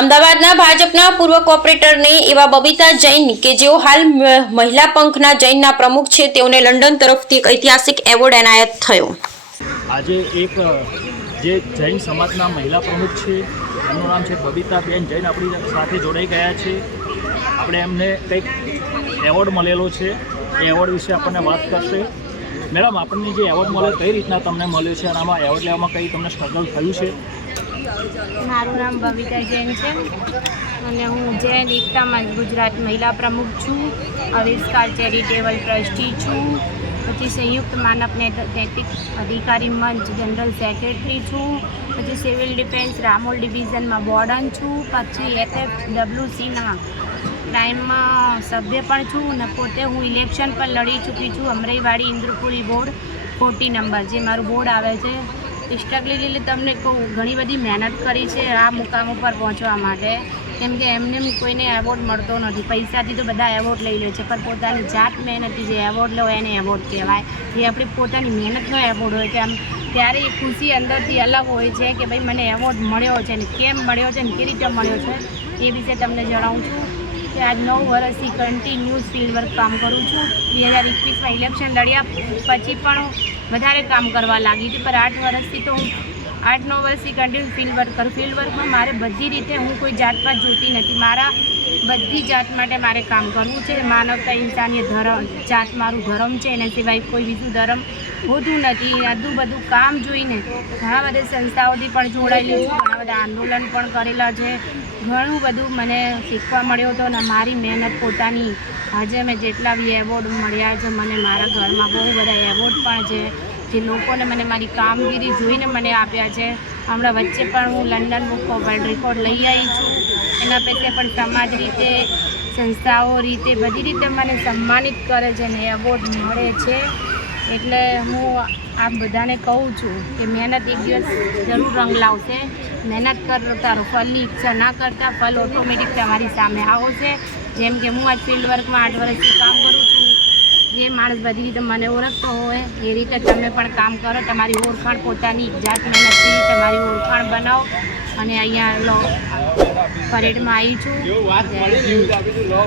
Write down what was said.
અમદાવાદના ભાજપના પૂર્વ કોર્પોરેટરને એવા બબીતા જૈન કે જેઓ હાલ મહિલા પંખના જૈનના પ્રમુખ છે, તેઓને લંડન તરફથી એક ઐતિહાસિક એવોર્ડ એનાયત થયો। આજે એક જે જૈન સમાજના મહિલા પ્રમુખ છે, એમનું નામ છે બબીતાબેન જૈન, આપણી સાથે જોડાઈ ગયા છે। આપણે એમને કંઈક એવોર્ડ મળેલો છે, એ એવોર્ડ વિશે આપણને વાત કરશે। મેડમ, આપણને જે એવોર્ડ મળ્યો કઈ રીતના તમને મળ્યો છે અને આમાં એવોર્ડ લેવામાં કઈ તમને સ્ટ્રગલ થયું છે? મારું નામ બબીતા જૈન છે અને હું જૈન એકતામાં ગુજરાત મહિલા પ્રમુખ છું, આવિષ્કાર ચેરિટેબલ ટ્રસ્ટી છું, પછી સંયુક્ત માનવ નૈતિક અધિકારી મંચ જનરલ સેક્રેટરી છું, પછી સિવિલ ડિફેન્સ રામોલ ડિવિઝનમાં વોર્ડન છું, પછી FFWCના ટાઈમમાં સભ્ય પણ છું અને પોતે હું ઇલેક્શન પર લડી ચૂકી છું, અમરાઈવાડી ઇન્દ્રપુરી બોર્ડ 40 નંબર જે મારું બોર્ડ આવે છે। સ્ટ્રગલી તમને કહું, ઘણી બધી મહેનત કરી છે આ મુકામ ઉપર પહોંચવા માટે, કેમ કે એમને કોઈને એવોર્ડ મળતો નથી। પૈસાથી તો બધા એવોર્ડ લઈ લે છે, પણ પોતાની જાત મહેનતથી જે એવોર્ડ લો એને એવોર્ડ કહેવાય। એ આપણી પોતાની મહેનતનો એવોર્ડ હોય છે, આમ ત્યારે એ ખુશી અંદરથી અલગ હોય છે કે ભાઈ મને એવોર્ડ મળ્યો છે, ને કેમ મળ્યો છે ને કેવી રીતે મળ્યો છે એ વિશે તમને જણાવું છું કે આજ 9 વર્ષથી કન્ટિન્યુઅસ ફિલ્ડ વર્ક કામ કરું છું। 2021માં ઇલેક્શન લડ્યા પછી પણ વધારે કામ કરવા લાગી હતી, પણ 8 વર્ષથી તો હું 8-9 વર્ષથી કન્ટિન્યુ ફિલ્ડ વર્ક કરું। ફિલ્ડ વર્કમાં મારે બધી રીતે હું કોઈ જાતપાત જોતી નથી, મારા બધી જાત માટે મારે કામ કરવું છે। માનવતા, ઇન્સાનિયત, ધર્મ, જાત મારું ધર્મ છે, એના સિવાય કોઈ બીજું ધર્મ હોતું નથી। આટલું બધું કામ જોઈને ઘણા બધા સંસ્થાઓથી પણ જોડાયેલી છું, ઘણા બધા આંદોલન પણ કરેલા છે, ઘણું બધું મને શીખવા મળ્યો હતો અને મારી મહેનત પોતાની આજે મેં જેટલા બી એવોર્ડ મળ્યા છે, મને મારા ઘરમાં બહુ બધા એવોર્ડ પણ છે જે લોકોને મને મારી કામગીરી જોઈને મને આપ્યા છે। હમણાં વચ્ચે પણ હું London book of world record લઈ આવી છું, એના પછી પણ સમાજ રીતે, સંસ્થાઓ રીતે, બધી રીતે મને સન્માનિત કરે છે અને એવોર્ડ મળે છે। એટલે હું આ બધાને કહું છું કે મહેનત એક દિવસ જરૂર રંગ લાવશે। મહેનત કરતા રહો, ફળની ઈચ્છા ના કરતા, ફળ ઓટોમેટિક તમારી સામે આવશે। જેમ કે હું આજ ફિલ્ડ વર્કમાં 8 વર્ષથી કામ કરું છું, જે માણસ બધી રીતે મને ઓળખતો હોય એ રીતે તમે પણ કામ કરો, તમારી ઓળખાણ પોતાની જાત મહેનતથી તમારી ઓળખાણ બનાવો। અને અહીંયા પરેડમાં આવી છું।